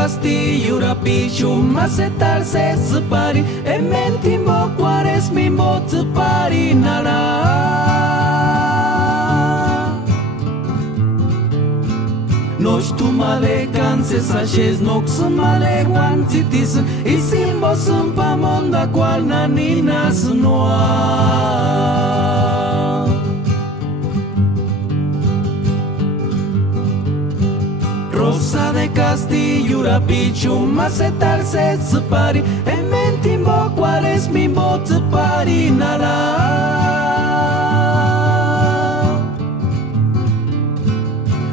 castillo rapicho macetarse separi e mentimbo cuares mimbo separi nara Nos tu male canse saches nox male guantitis e simbo sumpa monda qual naninas noa Rosa de castillo rapicho macetarse separi e mentimbo cuares mimbo separi nara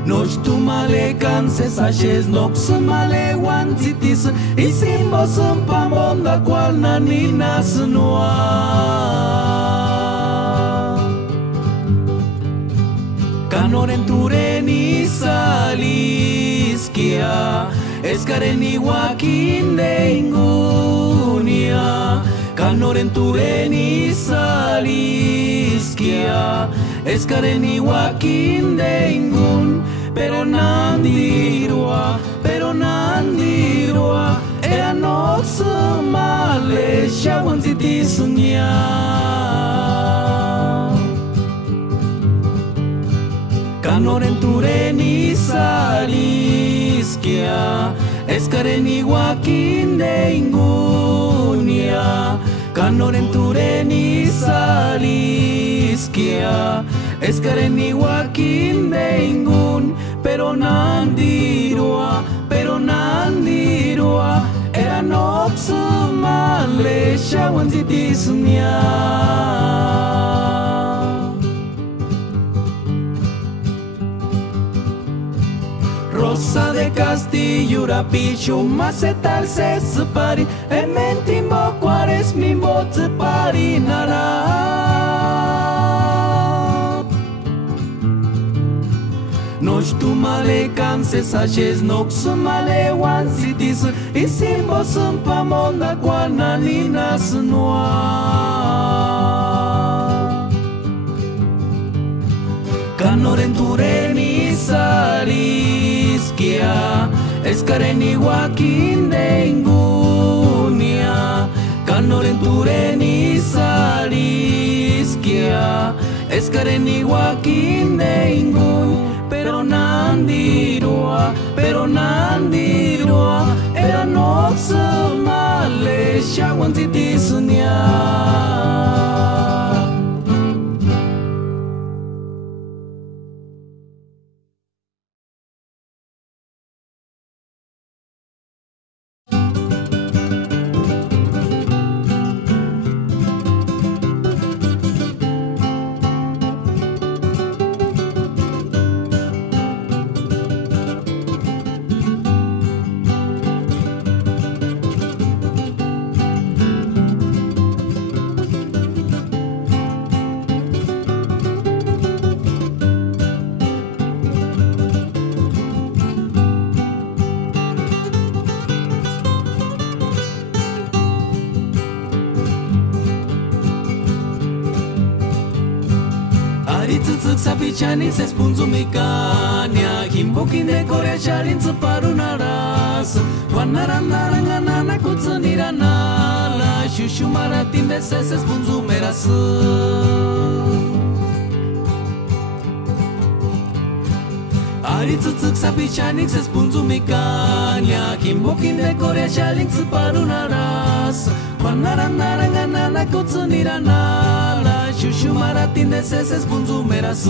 Nos tu male canse saches nox male guantitis e simbo sumpa monda qual naninas noa Canorentureni saliskia Escareni Joaquín de Ingunia Canorentureni saliskia Escareni Joaquín de Ingun Pero nandirua Era nox male shawantitisnya Canorentureni saliskia Escareni Joaquín de Ingunia Canorentureni saliskia Escareni Joaquín de Ingun Pero nandirua Era nox male shawantitisnya Rosa de castillo rapicho macetarse separi e mentimbo cuares mimbo separi nara Nos tu male canse saches nox male wansitis e simbo sumpa monda qual naninas noa Canorentureni saliskia Escareni Joaquín de Ingunia Canorentureni saliskia Escareni Joaquín de Ingun Pero nandirua Era nox male shawantitisnya Sapichani se spunzumikania Himbokin de Korea chalin separunaras Wanaranaranganana kutsuniranala Shushumaratin de se spunzumeras Aritsuk sapichani se spunzumikania Himbokin de Korea chalin separunaras Wanaranaranganana kutsuniranala Shushumaratin de se spunzumeras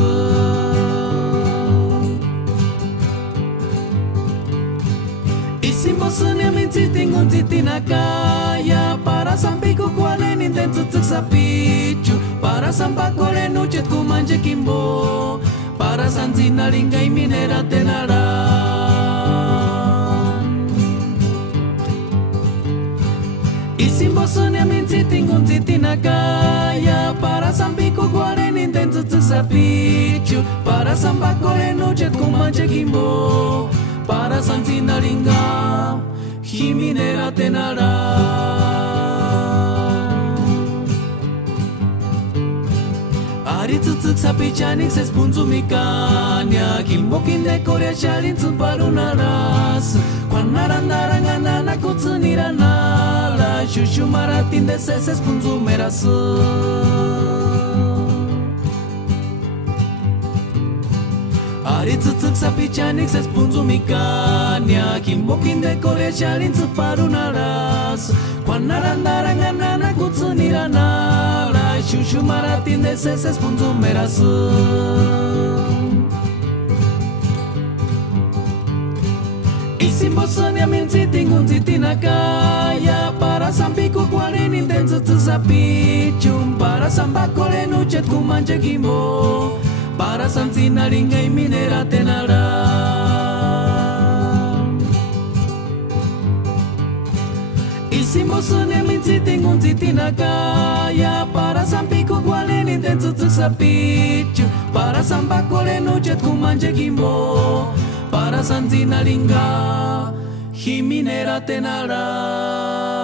Isimbo sunya mintitingun titinakaya Para sampiku kualen intentutuk sapichu Para sampakole nuchet kumanje kimbo Para sanzina lingay minera tenaran Isimbo sunya mintitingun titinakaya Para sampiku kualen intentutuk sapichu Para sampakole nuchet kumanje kimbo Para sanzina linga himinera tenaran Aritsutsuк sapichanik se spunzumikania Kimbokin de Korea shalin tsuparunaras Kwannarandarangana kutsunirana Shushu maratin de se spunzumeras Aritsutsuк sapichanik se spunzumikania Kimbokin de Korea shalin tsuparunaras Kwannarandarangana kutsunirana Shushu maratin de se spunzumeras Isimbosonia minziting unzitinakaya Para sampiku kualin intenso tsapichum Para sambakole nuchet kumanje kimbo Para sanzina lingai minera tenara Isimbosonia minziting unzitinakaya Para sampiku kualin intenso tsapichum Para sambakole nuchet kumanje kimbo Para sanzina linga Himinera tenara